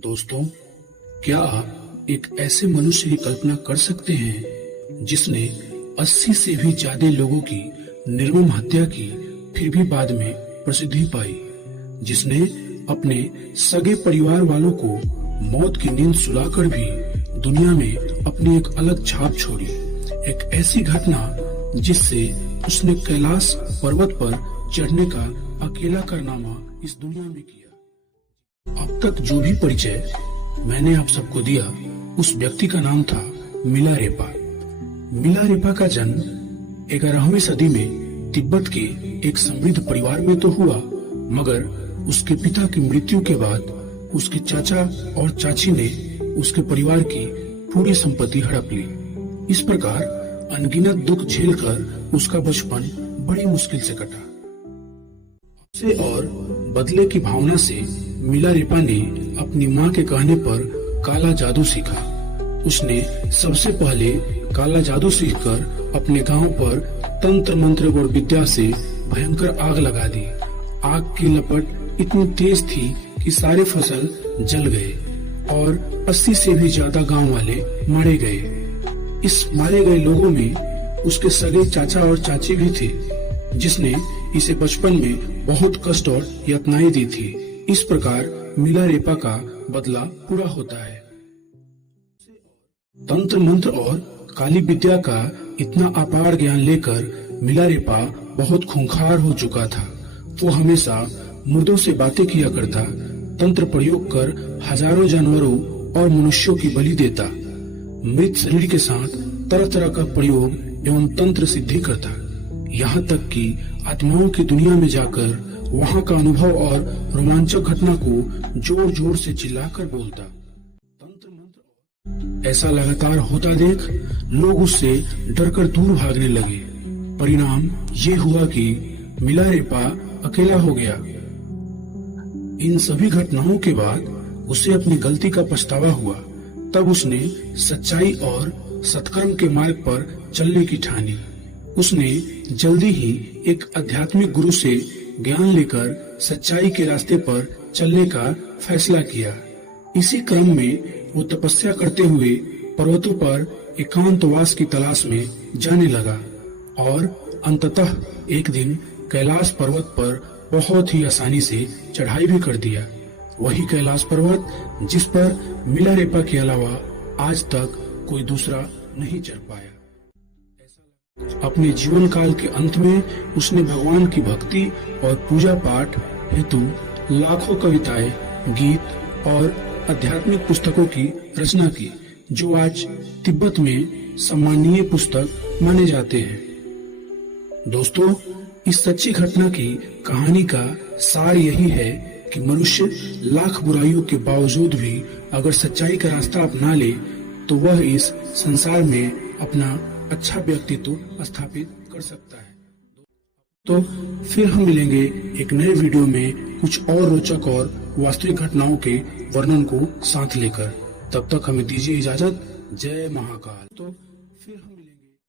दोस्तों, क्या आप एक ऐसे मनुष्य की कल्पना कर सकते हैं जिसने 80 से भी ज्यादा लोगों की निर्मम हत्या की, फिर भी बाद में प्रसिद्धि पाई, जिसने अपने सगे परिवार वालों को मौत की नींद सुलाकर भी दुनिया में अपनी एक अलग छाप छोड़ी। एक ऐसी घटना जिससे उसने कैलाश पर्वत पर चढ़ने का अकेला कारनामा इस दुनिया में किया। अब तक जो भी परिचय मैंने आप सबको दिया, उस व्यक्ति का नाम था मिलारेपा। मिलारेपा का जन्म 11वीं सदी में तिब्बत के एक समृद्ध परिवार में तो हुआ, मगर उसके पिता की मृत्यु के बाद उसके चाचा और चाची ने उसके परिवार की पूरी संपत्ति हड़प ली। इस प्रकार अनगिनत दुख झेलकर उसका बचपन बड़ी मुश्किल से कटा। से और बदले की भावना से मिलारेपा ने अपनी माँ के कहने पर काला जादू सीखा। उसने सबसे पहले काला जादू सीखकर अपने गांव पर तंत्र मंत्र और विद्या से भयंकर आग लगा दी। आग की लपट इतनी तेज थी कि सारे फसल जल गए और 80 से भी ज्यादा गांव वाले मारे गए। इस मारे गए लोगों में उसके सगे चाचा और चाची भी थे, जिसने इसे बचपन में बहुत कष्ट और यातनाएं दी थी। इस प्रकार मिलारेपा का बदला पूरा होता है। तंत्र मंत्र और काली विद्या का इतना अपार ज्ञान लेकर मिलारेपा बहुत खूंखार हो चुका था। वो हमेशा मुर्दों से बातें किया करता, तंत्र प्रयोग कर हजारों जानवरों और मनुष्यों की बलि देता, मृत शरीर के साथ तरह तरह का प्रयोग एवं तंत्र सिद्धि करता, यहाँ तक कि आत्माओं की दुनिया में जाकर वहाँ का अनुभव और रोमांचक घटना को जोर जोर से चिल्लाकर बोलता। तंत्र मंत्र ऐसा लगातार होता देख लोग उससे डरकर दूर भागने लगे। परिणाम ये हुआ कि मिलारेपा अकेला हो गया। इन सभी घटनाओं के बाद उसे अपनी गलती का पछतावा हुआ। तब उसने सच्चाई और सत्कर्म के मार्ग पर चलने की ठानी। उसने जल्दी ही एक आध्यात्मिक गुरु से ज्ञान लेकर सच्चाई के रास्ते पर चलने का फैसला किया। इसी क्रम में वो तपस्या करते हुए पर्वतों पर एकांतवास की तलाश में जाने लगा और अंततः एक दिन कैलाश पर्वत पर बहुत ही आसानी से चढ़ाई भी कर दिया। वही कैलाश पर्वत जिस पर मिलारेपा के अलावा आज तक कोई दूसरा नहीं चढ़ पाया। अपने जीवन काल के अंत में उसने भगवान की भक्ति और पूजा पाठ हेतु लाखों कविताएं, गीत और आध्यात्मिक पुस्तकों की रचना की, जो आज तिब्बत में सम्मानीय पुस्तक माने जाते हैं। दोस्तों, इस सच्ची घटना की कहानी का सार यही है कि मनुष्य लाख बुराइयों के बावजूद भी अगर सच्चाई का रास्ता अपना ले तो वह इस संसार में अपना अच्छा व्यक्तित्व स्थापित कर सकता है। तो फिर हम मिलेंगे एक नए वीडियो में कुछ और रोचक और वास्तविक घटनाओं के वर्णन को साथ लेकर। तब तक हमें दीजिए इजाजत। जय महाकाल। तो फिर हम